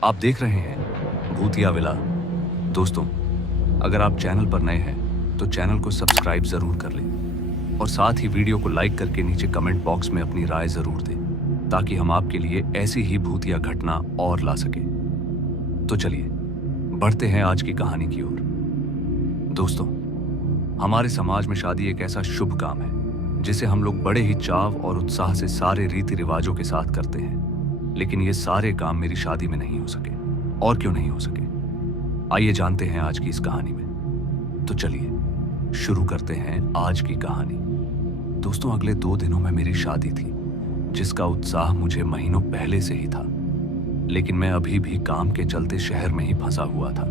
आप देख रहे हैं भूतिया विला। दोस्तों, अगर आप चैनल पर नए हैं तो चैनल को सब्सक्राइब जरूर कर लें और साथ ही वीडियो को लाइक करके नीचे कमेंट बॉक्स में अपनी राय जरूर दें ताकि हम आपके लिए ऐसी ही भूतिया घटना और ला सके। तो चलिए बढ़ते हैं आज की कहानी की ओर। दोस्तों, हमारे समाज में शादी एक ऐसा शुभ काम है जिसे हम लोग बड़े ही चाव और उत्साह से सारे रीति रिवाजों के साथ करते हैं। लेकिन ये सारे काम मेरी शादी में नहीं हो सके। और क्यों नहीं हो सके, आइए जानते हैं आज की इस कहानी में। तो चलिए शुरू करते हैं आज की कहानी। दोस्तों, अगले 2 दिनों में मेरी शादी थी जिसका उत्साह मुझे महीनों पहले से ही था। लेकिन मैं अभी भी काम के चलते शहर में ही फंसा हुआ था,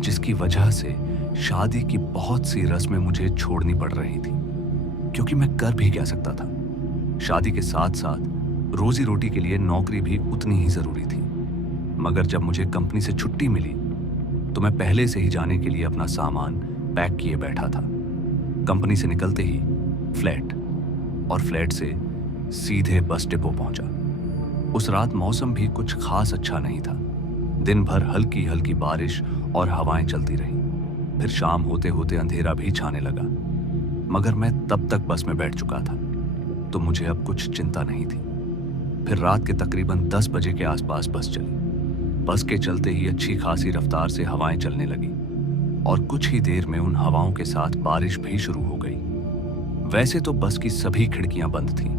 जिसकी वजह से शादी की बहुत सी रस्में मुझे छोड़नी पड़ रही थी, क्योंकि मैं कर भी क्या सकता था। शादी के साथ साथ रोजी रोटी के लिए नौकरी भी उतनी ही जरूरी थी। मगर जब मुझे कंपनी से छुट्टी मिली तो मैं पहले से ही जाने के लिए अपना सामान पैक किए बैठा था। कंपनी से निकलते ही फ्लैट और फ्लैट से सीधे बस डिपो पहुंचा। उस रात मौसम भी कुछ खास अच्छा नहीं था। दिन भर हल्की हल्की बारिश और हवाएं चलती रही। फिर शाम होते होते अंधेरा भी छाने लगा। मगर मैं तब तक बस में बैठ चुका था तो मुझे अब कुछ चिंता नहीं थी। फिर रात के तकरीबन 10 बजे के आसपास बस चली। बस के चलते ही अच्छी खासी रफ्तार से हवाएं चलने लगी और कुछ ही देर में उन हवाओं के साथ बारिश भी शुरू हो गई। वैसे तो बस की सभी खिड़कियां बंद थीं,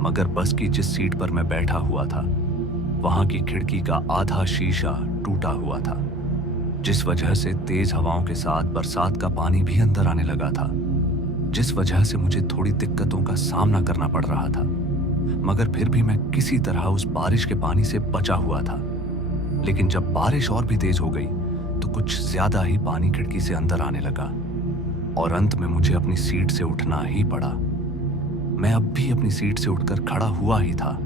मगर बस की जिस सीट पर मैं बैठा हुआ था वहां की खिड़की का आधा शीशा टूटा हुआ था, जिस वजह से तेज हवाओं के साथ बरसात का पानी भी अंदर आने लगा था, जिस वजह से मुझे थोड़ी दिक्कतों का सामना करना पड़ रहा था। मगर फिर भी मैं किसी तरह उस बारिश के पानी से बचा हुआ था। लेकिन जब बारिश और भी तेज हो गई तो कुछ ज्यादा ही पानी खिड़की से अंदर आने लगा और अंत में मुझे अपनी सीट से उठना ही पड़ा। मैं अब भी अपनी सीट से उठकर खड़ा हुआ ही था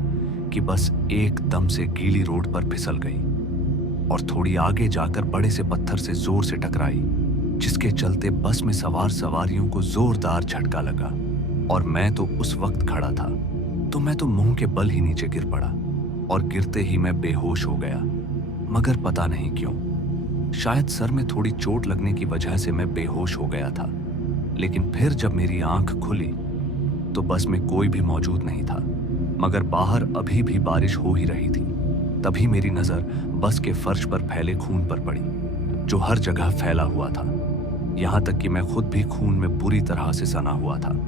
कि बस एकदम से गीली रोड पर फिसल गई और थोड़ी आगे जाकर बड़े से पत्थर से जोर से टकराई, जिसके चलते बस में सवार सवारियों को जोरदार झटका लगा और मैं तो उस वक्त खड़ा था तो मैं तो मुंह के बल ही नीचे गिर पड़ा और गिरते ही मैं बेहोश हो गया। मगर पता नहीं क्यों, शायद सर में थोड़ी चोट लगने की वजह से मैं बेहोश हो गया था। लेकिन फिर जब मेरी आंख खुली तो बस में कोई भी मौजूद नहीं था, मगर बाहर अभी भी बारिश हो ही रही थी। तभी मेरी नजर बस के फर्श पर फैले खून पर पड़ी, जो हर जगह फैला हुआ था। यहां तक कि मैं खुद भी खून में बुरी तरह से सना हुआ था।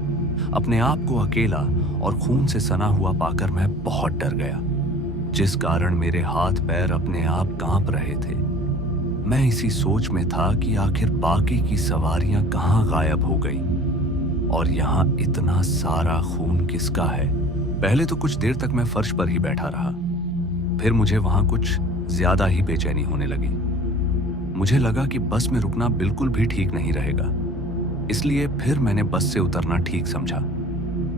अपने आप को अकेला और खून से सना हुआ पाकर मैं बहुत डर गया, जिस कारण मेरे हाथ पैर अपने आप कांप रहे थे। मैं इसी सोच में था कि आखिर बाकी की सवारियां कहां गायब हो गई और यहां इतना सारा खून किसका है। पहले तो कुछ देर तक मैं फर्श पर ही बैठा रहा। फिर मुझे वहां कुछ ज्यादा ही बेचैनी होने लगी। मुझे लगा कि बस में रुकना बिल्कुल भी ठीक नहीं रहेगा, इसलिए फिर मैंने बस से उतरना ठीक समझा।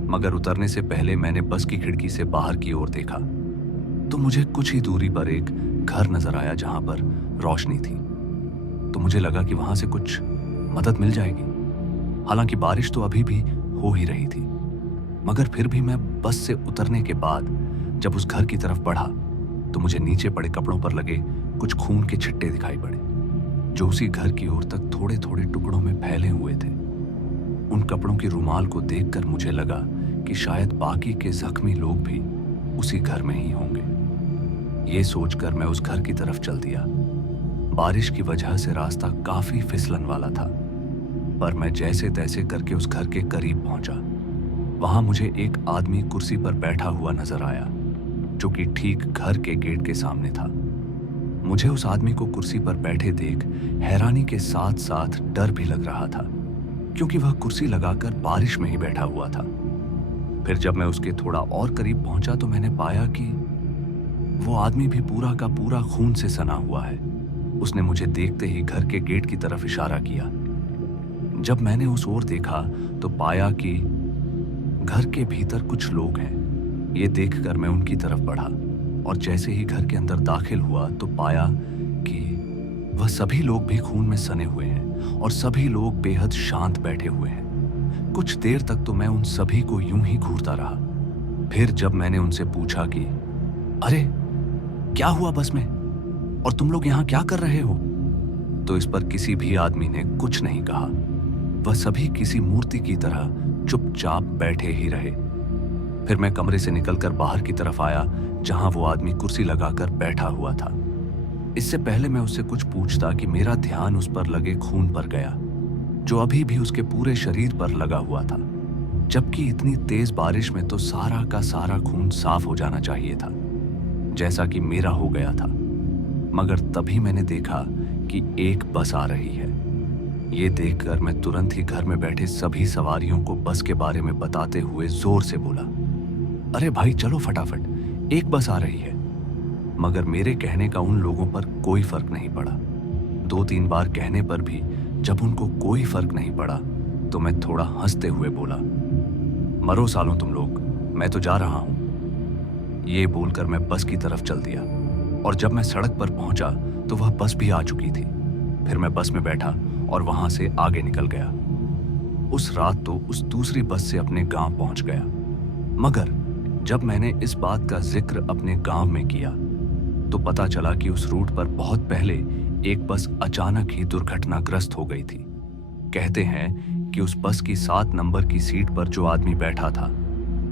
मगर उतरने से पहले मैंने बस की खिड़की से बाहर की ओर देखा तो मुझे कुछ ही दूरी पर एक घर नजर आया जहां पर रोशनी थी। तो मुझे लगा कि वहां से कुछ मदद मिल जाएगी। हालांकि बारिश तो अभी भी हो ही रही थी, मगर फिर भी मैं बस से उतरने के बाद जब उस घर की तरफ बढ़ा तो मुझे नीचे पड़े कपड़ों पर लगे कुछ खून के छिट्टे दिखाई पड़े, जो उसी घर की ओर तक थोड़े थोड़े टुकड़ों में फैले हुए थे। उन कपड़ों की रुमाल को देखकर मुझे लगा कि शायद बाकी के जख्मी लोग भी उसी घर में ही होंगे। ये सोचकर मैं उस घर की तरफ चल दिया। बारिश की वजह से रास्ता काफी फिसलन वाला था, पर मैं जैसे तैसे करके उस घर के करीब पहुंचा। वहां मुझे एक आदमी कुर्सी पर बैठा हुआ नजर आया, जो कि ठीक घर के गेट के सामने था। मुझे उस आदमी को कुर्सी पर बैठे देख हैरानी के साथ साथ डर भी लग रहा था, क्योंकि वह कुर्सी लगाकर बारिश में ही बैठा हुआ था। फिर जब मैं उसके थोड़ा और करीब पहुंचा तो मैंने पाया कि वो आदमी भी पूरा का पूरा खून से सना हुआ है। उसने मुझे देखते ही घर के गेट की तरफ इशारा किया। जब मैंने उस ओर देखा तो पाया कि घर के भीतर कुछ लोग हैं। ये देखकर मैं उनकी तरफ बढ़ा और जैसे ही घर के अंदर दाखिल हुआ तो पाया कि वह सभी लोग भी खून में सने हुए हैं और सभी लोग बेहद शांत बैठे हुए हैं। कुछ देर तक तो मैं उन सभी को यूं ही घूरता रहा। फिर जब मैंने उनसे पूछा कि अरे क्या हुआ बस में, और तुम लोग यहाँ क्या कर रहे हो? तो इस पर किसी भी आदमी ने कुछ नहीं कहा। वह सभी किसी मूर्ति की तरह चुपचाप बैठे ही रहे। फिर मैं कमरे से निकलकर बाहर की तरफ आया, जहां वो आदमी कुर्सी लगाकर बैठा हुआ था। इससे पहले मैं उससे कुछ पूछता कि मेरा ध्यान उस पर लगे खून पर गया, जो अभी भी उसके पूरे शरीर पर लगा हुआ था, जबकि इतनी तेज बारिश में तो सारा का सारा खून साफ हो जाना चाहिए था, जैसा कि मेरा हो गया था। मगर तभी मैंने देखा कि एक बस आ रही है। ये देखकर मैं तुरंत ही घर में बैठे सभी सवारियों को बस के बारे में बताते हुए जोर से बोला, अरे भाई चलो फटाफट, एक बस आ रही है। मगर मेरे कहने का उन लोगों पर कोई फर्क नहीं पड़ा। 2-3 बार कहने पर भी जब उनको कोई फर्क नहीं पड़ा, तो मैं थोड़ा हंसते हुए बोला, मरो सालों तुम लोग, मैं तो जा रहा हूं। ये बोलकर मैं बस की तरफ चल दिया, और जब मैं सड़क पर पहुंचा तो वह बस भी आ चुकी थी। फिर मैं बस में बैठा और वहां से आगे निकल गया। उस रात तो उस दूसरी बस से अपने गांव पहुंच गया। मगर जब मैंने इस बात का जिक्र अपने गांव में किया, तो पता चला कि उस रूट पर बहुत पहले एक बस अचानक ही दुर्घटनाग्रस्त हो गई थी। कहते हैं कि उस बस की 7 नंबर की सीट पर जो आदमी बैठा था,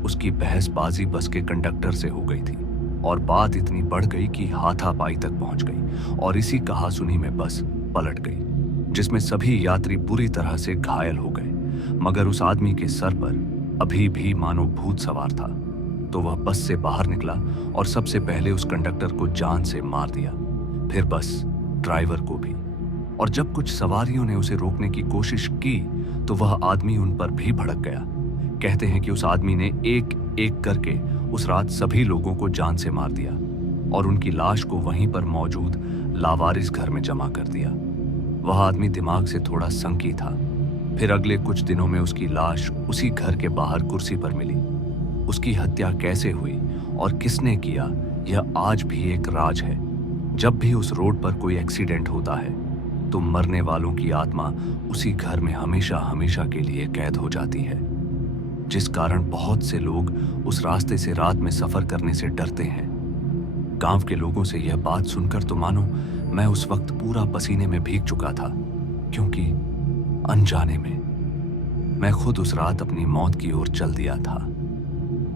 उसकी बहसबाजी बस के कंडक्टर से हो गई थी, और बात इतनी बढ़ गई कि हाथापाई तक पहुंच गई, और इसी कहासुनी में बस पलट गई, जिसमें सभी यात्री बुरी तरह से घायल हो गए। मगर उस आदमी के सर पर अभी भी मानो भूत सवार था। तो वह बस से बाहर निकला और सबसे पहले उस कंडक्टर को जान से मार दिया, फिर बस ड्राइवर को भी। और जब कुछ सवारियों ने उसे रोकने की कोशिश की, तो वह आदमी उन पर भी भड़क गया। कहते हैं कि उस आदमी ने एक एक करके उस रात सभी लोगों को जान से मार दिया, और उनकी लाश को वहीं पर मौजूद लावारिस घर में जमा कर दिया। वह आदमी दिमाग से थोड़ा संकी था। फिर अगले कुछ दिनों में उसकी लाश उसी घर के बाहर कुर्सी पर मिली। उसकी हत्या कैसे हुई और किसने किया, यह आज भी एक राज है। जब भी उस रोड पर कोई एक्सीडेंट होता है, तो मरने वालों की आत्मा उसी घर में हमेशा हमेशा के लिए कैद हो जाती है, जिस कारण बहुत से लोग उस रास्ते से रात में सफर करने से डरते हैं। गांव के लोगों से यह बात सुनकर तो मानो मैं उस वक्त पूरा पसीने में भीग चुका था, क्योंकि अनजाने में मैं खुद उस रात अपनी मौत की ओर चल दिया था।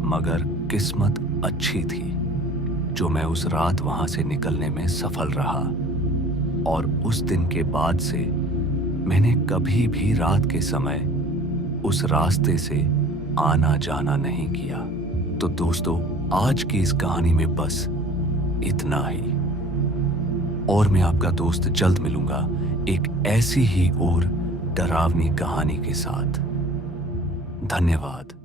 मगर किस्मत अच्छी थी जो मैं उस रात वहां से निकलने में सफल रहा, और उस दिन के बाद से मैंने कभी भी रात के समय उस रास्ते से आना जाना नहीं किया। तो दोस्तों, आज की इस कहानी में बस इतना ही, और मैं आपका दोस्त जल्द मिलूंगा एक ऐसी ही और डरावनी कहानी के साथ। धन्यवाद।